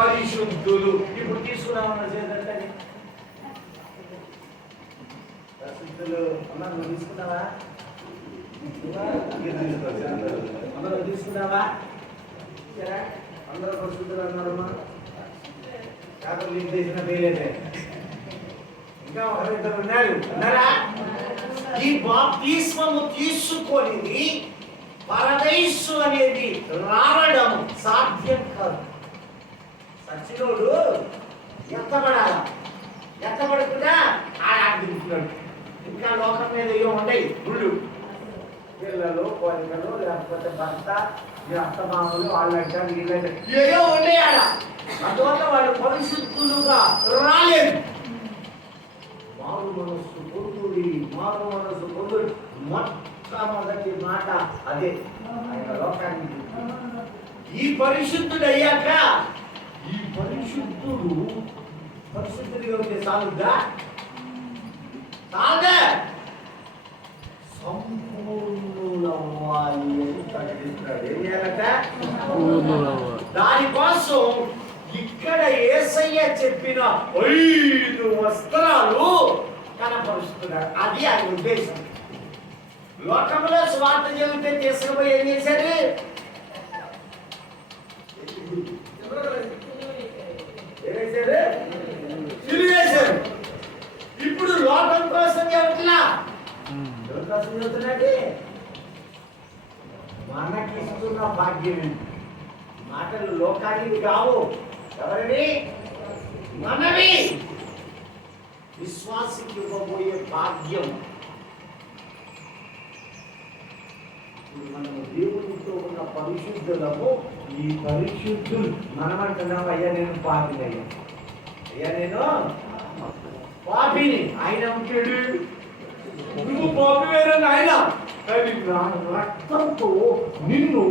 పరిశుద్ధులు. ఇప్పుడు తీసుకున్నామన్న చేద్దంటే పరిశుద్ధులు అన్న నువ్వు తీసుకున్నావా? అందరూ తీసుకున్నావా? అందరూ పరిశుద్ధులు అన్నారమ్మా. పేపర్ లీక్ చేసిన పేలేదే ఇంకా ఒకరిద్దరు ఉన్నారు అన్నారా? ఈ బాప్తిస్మము తీసుకొని పరదేశు అనేది రావడం సాధ్యం కాదు. సచ్చినోడు ఎత్తబడాల, ఎత్తబడుతుందా ఆడుతున్నాడు. ఇంకా లోకం మీద ఏమో ఉంటాయి గుళ్ళు, పిల్లలు కోరికలు, లేకపోతే భర్త అత్తమామలు, వాళ్ళంట వీళ్ళంట ఏయో ఉంటాయి ఆడ. అందువల్ల వాళ్ళు పరిశుద్ధులుగా రాలేదు. మారు మనస్సు పొందుడి, మారు మనస్సు పొందుడి మొట్టమొదటి మాట అదే. ఆయన లోకానికి ఈ పరిశుద్ధుడు అయ్యాక ఈ పరిశుద్ధుడిగా ఉంటే చాలుగా చాలుగా సంపూర్ణులవ్వాలి అని ప్రకటిస్తున్నాడు. ఏం చేయాలట? దానికోసం ఇక్కడ యేసయ్య చెప్పిన 5 వస్త్రాలు కనపరుస్తున్నాడు. అది ఆయన ఉద్దేశం. లోకంలో స్వార్థ చెబితే తీసుకుపోయి ఏం చేశారు? సిలువేశారు. ఇప్పుడు లోకం కోసం చెబుతున్నా, ఎవరి కోసం చెబుతున్నాడు? మనకి ఇస్తున్న భాగ్యం. మాటలు లోకానికి కావు, ఎవరిని? మనవి. విశ్వాసికి ఇవ్వబోయే భాగ్యం. మనము దేవునితో ఉన్న పరిశుద్ధులము. ఈ పరిశుద్ధులు మనమంటున్నాం, అయ్యా నేను పాపిని, అయ్యా నేను పాపిని. ఆయన ఉంటాడు, నువ్వు పాపి వేరని ఆయన. కానీ నా రక్తంతో నిన్ను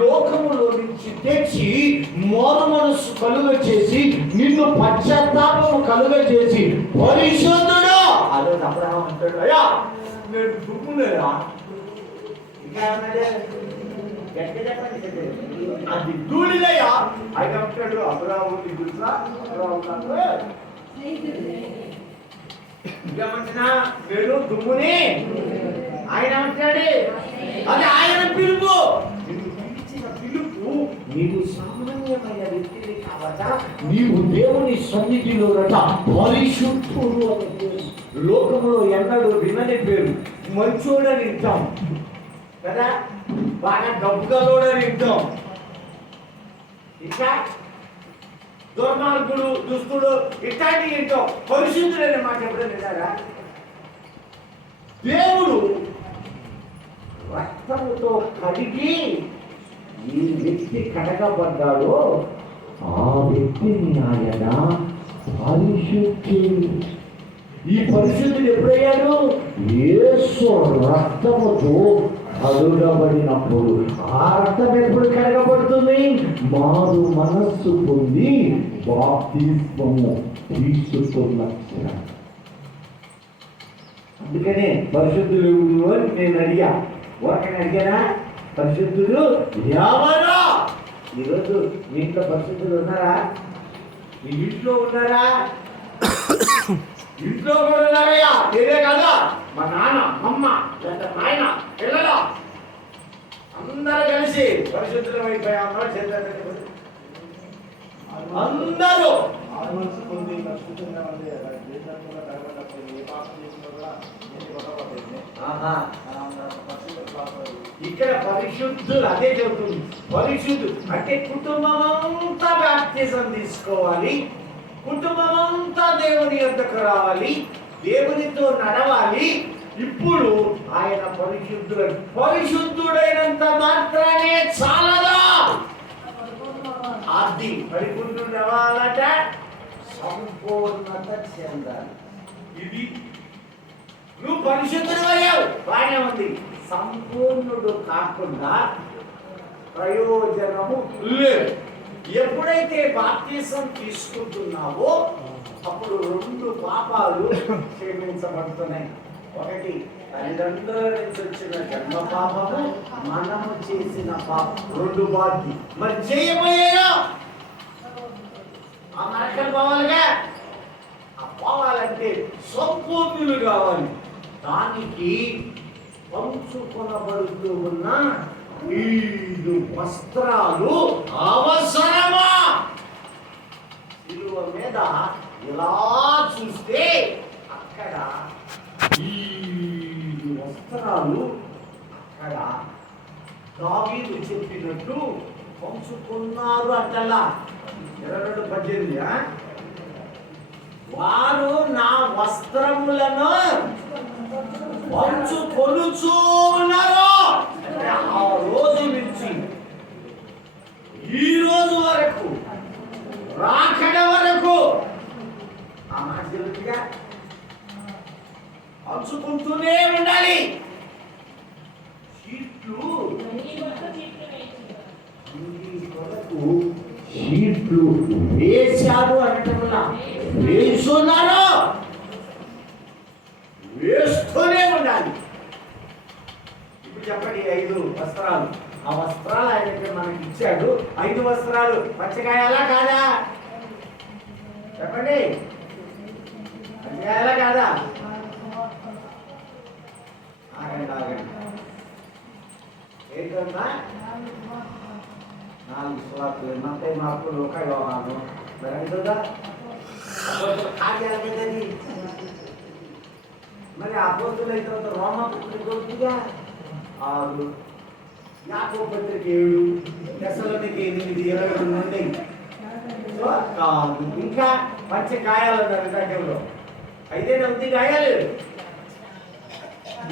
లోకములో నుంచి తెచ్చి మారు మనస్సు కలుగ చేసి, నిన్ను పశ్చాత్తాపము కలుగ చేసి పరిశుద్ధుడు. అదే అబ్రహాము అంటాడు, అయ్యా నేను దుమ్మునేరా. ఇంకా అది ధూళిదయ్యా. ఆయన అంటాడు, అబ్రహాము తెలుసా? నేను దుమ్ముని. ఆయన అంటాడు, అది ఆయన పిలుపు. పిలిచిన పిలుపు నీవు సామాన్యమైన వ్యక్తిని కావట, నీవు దేవుని సన్నిధిలో పరిశుద్ధుడు అనే పేరు. లోకంలో ఎన్నడూ వినని పేరు. మంచోడని వింటాం కదా, బాగా డబ్బుగలోడని వింటాం. ఇంకా దుర్మార్గుడు, దుస్తుడు ఇట్లాంటి వింటాం. పరిశుద్ధుడనే మాట ఎప్పుడైనా విన్నారా? దేవుడు రక్తముతో కడిగి ఈ వ్యక్తి కడగబడ్డాడో ఆ వ్యక్తిని ఆయన పరిశుద్ధుడు. ఈ పరిశుద్ధుడు ఎప్పుడయ్యాడు? యేసు రక్తముతో కడుగబడినప్పుడు. ఆ రక్తం ఎప్పుడు కడగబడుతుంది? మారు మనస్సు పొంది బాప్తిస్మము తీసుకున్న. అందుకనే పరిశుద్ధులు అని నేను అడిగా. ఒకరిని అడిగానా? పరిశుద్ధులు ఎవరు? ఈరోజు మీ ఇంట్లో పరిశుద్ధులు ఉన్నారా? మీ ఇంట్లో ఉన్నారా? ఇంట్లో కూడా ఉన్నారయ్యా. నేనే కదా, మా నాన్న, అమ్మ, లేదా నాయన, పిల్లలు అందరూ కలిసి పరిశుద్ధులు అయిపోయా. అందరూ ఇక్కడ పరిశుద్ధులు అదే చెబుతుంది. పరిశుద్ధులు అంటే కుటుంబం అంతా బాప్తిజం తీసుకోవాలి, కుటుంబం అంతా దేవుని యొద్దకు రావాలి, దేవునితో నడవాలి. ఇప్పుడు ఆయన పరిశుద్ధుడైనంత మాత్రమే చాలదా? అది పరిపూర్ణుడు అవ్వాలట, సంపూర్ణత చెందాలి. ఇది నువ్వు పరిశుద్ధుడు అయ్యావు, బాగానే ఉంది. సంపూర్ణుడు కాకుండా ప్రయోజనము లేదు. ఎప్పుడైతే బాప్తిసం తీసుకుంటున్నావో అప్పుడు 2 పాపాలు క్షమించబడుతున్నాయి. ఒకటి తల్లిదండ్రుల నుంచి వచ్చిన జన్మ పాపము, మనము చేసిన పాపం. 2 బాధ్యత. మరి చేయబోయేనా? ఎక్కడ పోవాలిగా? పోవాలంటే సంపూర్ణులు కావాలి. దానికి పంచుకొనబడుతూ ఉన్న 5 వస్త్రాలు అవసరమా? శిలువ మీద ఇలా చూస్తే అక్కడ 5 వస్త్రాలు అక్కడ దావీదు చెప్పినట్టు పంచుకున్నారు అంటలా. 22:18 వారు నా వస్త్రములను పంచుకొనుచూ ఉన్నారు. అంటే ఆ రోజు నుంచి ఈ రోజు వరకు, రాకడ వరకు ఆ మాట తెలుసుగా, పంచుకుంటూనే ఉండాలి. షీట్లు వేశారు అనటంలా వేస్తున్నారు, వేస్తూనే ఉండాలి. ఇప్పుడు చెప్పండి, 5 వస్త్రాలు. ఆ వస్త్రాలు ఆయనకి మనకి ఇచ్చాడు. 5 వస్త్రాలు పచ్చకాయాలా కాదా? చెప్పండి, పచ్చకాయాలా కాదా? ఆగండి ఆగండి. ఏంటన్నా 4 సువార్తలు, మత్తయి, మార్కు, లూకా, యోహాను. మరి అవుతుందా? కార్యాలు కదండి. మరి అపోస్తులు అయిన తర్వాత రోమా పత్రిక కొద్దిగా 6, యాకోబు పత్రిక 7, తెస్సలోనికీ 8, 22 నుండి కాదు. ఇంకా పంచ గాయాలు అన్నారు దగ్గరలో. 5 ఉంది గాయాలు.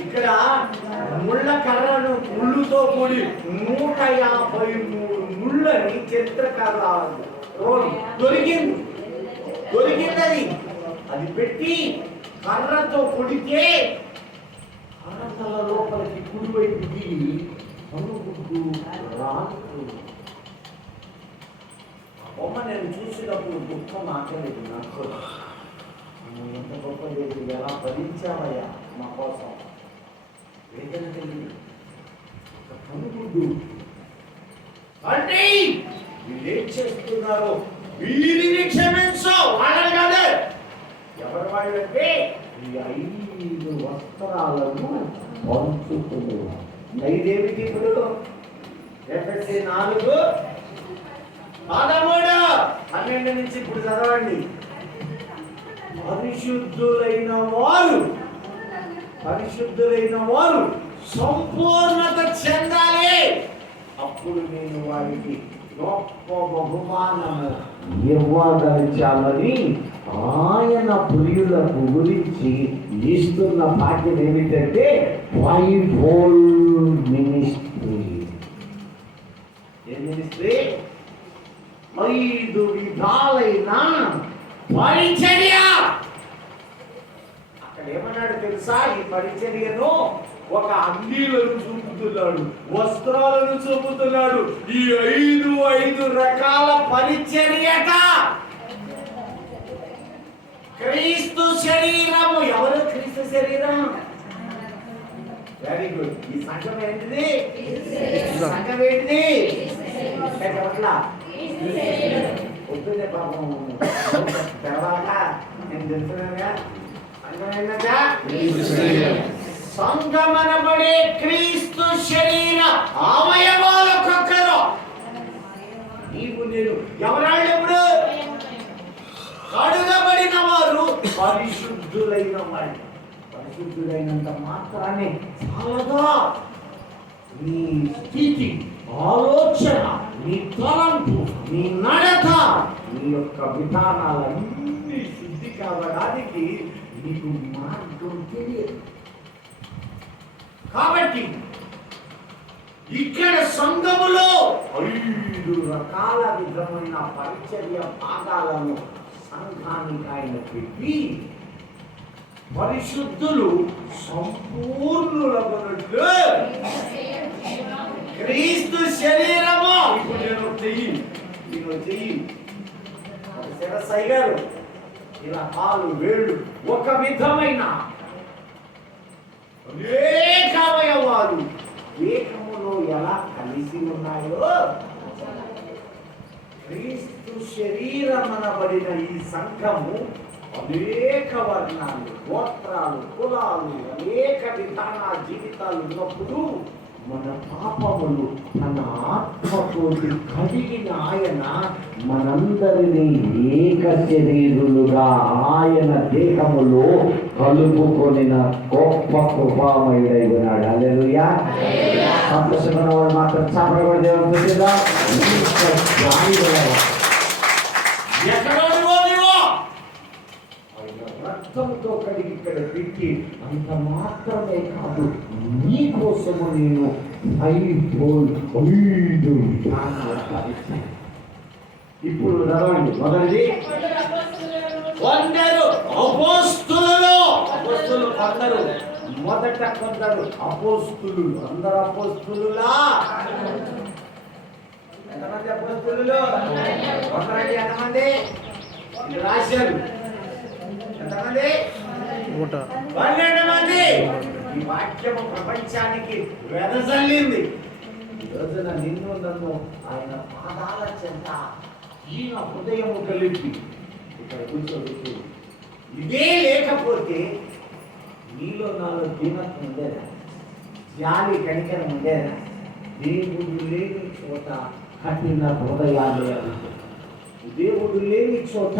ఇక్కడ ముళ్ళ కర్రను ముళ్ళుతో కూడి 153 ముళ్ళని చిత్రకర్ర దొరికింది. అది పెట్టి కర్రతో కొడితే కర్రల లోపలికి కుడివైపుకి అనుకుంటూ రాదు. బొమ్మ నేను చూసినప్పుడు దుఃఖం ఆకలేదు నాకు. ఎంత గొప్ప లేదు, ఎలా భరించావయ్యా మా కోసం. వేదన కలిగి కనుగుడ్డు అంటే వీళ్ళు ఏం చేస్తున్నారు? వీరిని క్షమించు, వాళ్ళని కాదు. ఎవరు వాళ్ళు అంటే ఈ 5 వస్త్రాలను పంచుకున్నారు. 5 ఏమిటి? ఇప్పుడు ఎఫెసీ 4:13 నుంచి ఇప్పుడు చదవండి. పరిశుద్ధులైన వారు సంపూర్ణత చెందాలి. అప్పుడు నేను వారికి గొప్ప బహుమానము ఇవ్వదలిచామని ఆయన ప్రియులకు గురించి ఇస్తున్న భాగ్యం ఏమిటంటే 5-fold మినిస్ట్రీ. ఏ మినిస్ట్రీ? 5 విధాలైన పరిచర్య. అక్కడ ఏమన్నాడు తెలుసా? ఈ పరిచర్యను ఒక అంగీలను చూపుతున్నాడు, వస్త్రాలను చూపుతున్నాడు. ఈ 5 రకాల పరిచర్యట. క్రీస్తు శరీరము. ఎవరు క్రీస్తు శరీరం? Very good. ఈ సంఘం ఏంటిది? సంఘం ఏంటిది? పొద్దున్నే పాపం తెరవాలా నేను తెలుసుకున్నాగా. సంఘం ఏంటంటే సంఘమనబడే క్రీస్తు శరీర అవయవాలకొక్కరు. నీవు నేను ఎవరాళ్ళు? ఎప్పుడు కడుగబడిన వారు, పరిశుద్ధులైన వాళ్ళు. పరిశుద్ధులైనంత మాత్రాన్ని చాలదా? నీ స్థితి, ఆలోచన, నీ తలంపు, నీ నడత, నీ యొక్క విధానాలన్నీ శుద్ధి కావడానికి నీకు మార్గం తెలియదు. కాబట్టి ఇక్కడ సంఘములో 5 రకాల విధమైన పరిచర్య భాగాలను సంఘానికి ఆయన పెట్టి పరిశుద్ధులు సంపూర్ణులగునట్లు క్రీస్తు శరీరము. ఇప్పుడు నేను చెయ్యి శిరస్సు అయ్యారు. ఇలా కాలు, వేళ్ళు, ఒక విధమైన అనేక అవయవాలు ఏకములో ఎలా కలిసి ఉన్నాయో క్రీస్తు శరీరం అనబడిన ఈ సంఘము అనేక వర్ణాలు, గోత్రాలు, కులాలు, అనేక విధాన జీవితాలు ఉన్నప్పుడు మన పాపములు తన ఆత్మతోటి కడిగిన ఆయన మనందరినీ ఏక శరీరులుగా ఆయన దేహములో కలుపుకొనిన గొప్ప కృపామయుడై ఉన్నాడు. హల్లెలూయా. సంతోషమైన వాడు మాత్రం చాపడబడి దేవుడు ఎక్కడో రక్తంతో కడిగి ఇక్కడ పెట్టి అంత మాత్రమే కాదు, నీ కోసము నేను 5 ఇప్పుడు చదవండి. మొదటిది కొందరు అపోస్తులు. కొందరు మొదట కొందరు అపోస్తులు. అందరు అపోస్తులులా? ఎంతమంది అపోస్తులు? కొందరండి ఎంతమంది రాశారు? ఎంతమంది? 12 మంది. ఈ వాక్యము ప్రపంచానికి వెదజల్లింది. ఈ రోజున నిన్ను నన్ను ఆయన పాదాల చెంత ఈయన హృదయము కలిపి ఇక్కడ కూర్చోబెట్టి, ఇదే లేకపోతే నీలో నాలో దీనత్వం ఉండేదా? జాలి కనికరం ఉండేదా? దేవుడు లేని చోట కఠిన హృదయాలు, దేవుడు లేని చోట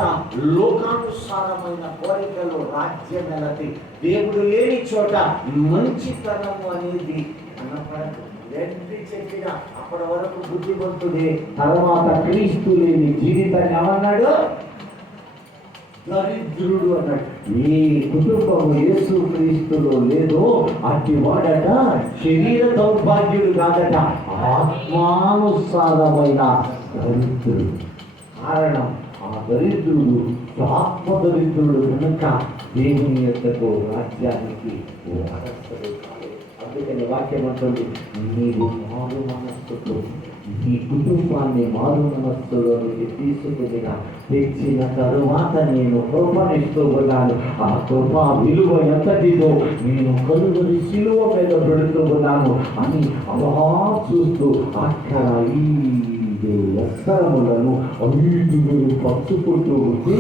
లోకానుసారమైన కోరికలు రాజ్యం నెలతి. దేవుడు లేని చోట మంచితనము అనేది కనపడదు. ఎందు చెప్పిన అప్పటి వరకు బుద్ధిమంతుడే, తర్వాత క్రీస్తు లేని జీవితాన్ని ఏమన్నాడు? దరిద్రుడు అన్నాడు. ఏ కుటుంబము యేసు క్రీస్తులో లేదో అట్టి వాడట శరీర దౌర్భాగ్యుడు కాదట, ఆత్మానుసారమైన దరిద్రుడు. కారణం ఆ దరిద్రుడు ఆత్మ దరిద్రుడు కనుక దేవుని యొక్కకు రాజ్యానికి వారసుడు కాదు. అందుకని వాక్యం అంటుంది, నీవు మారు మనస్సుతో ఈ కుటుంబాన్ని మారు మనస్సులోనికి తెచ్చిన తరువాత నేను కృపనిస్తూ ఉన్నాను. ఆ కృప విలువ ఎంతటిదో నేను కలుగుని శిలువ మీద పెడుతూ ఉన్నాను అని అలా చూస్తూ అక్కడ ఈ వస్త్రములను 5 పంచుకుంటూ ఉంటే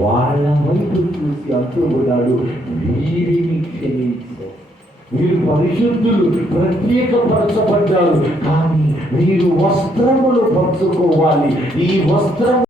వాళ్ళ వైపు చూసి అంటూ ఉన్నాడు, వీరిని క్షమించు, వీరు పరిశుద్ధులు, ప్రత్యేకపరచబడ్డారు, కానీ వీరు వస్త్రములు పంచుకోవాలి. ఈ వస్త్రము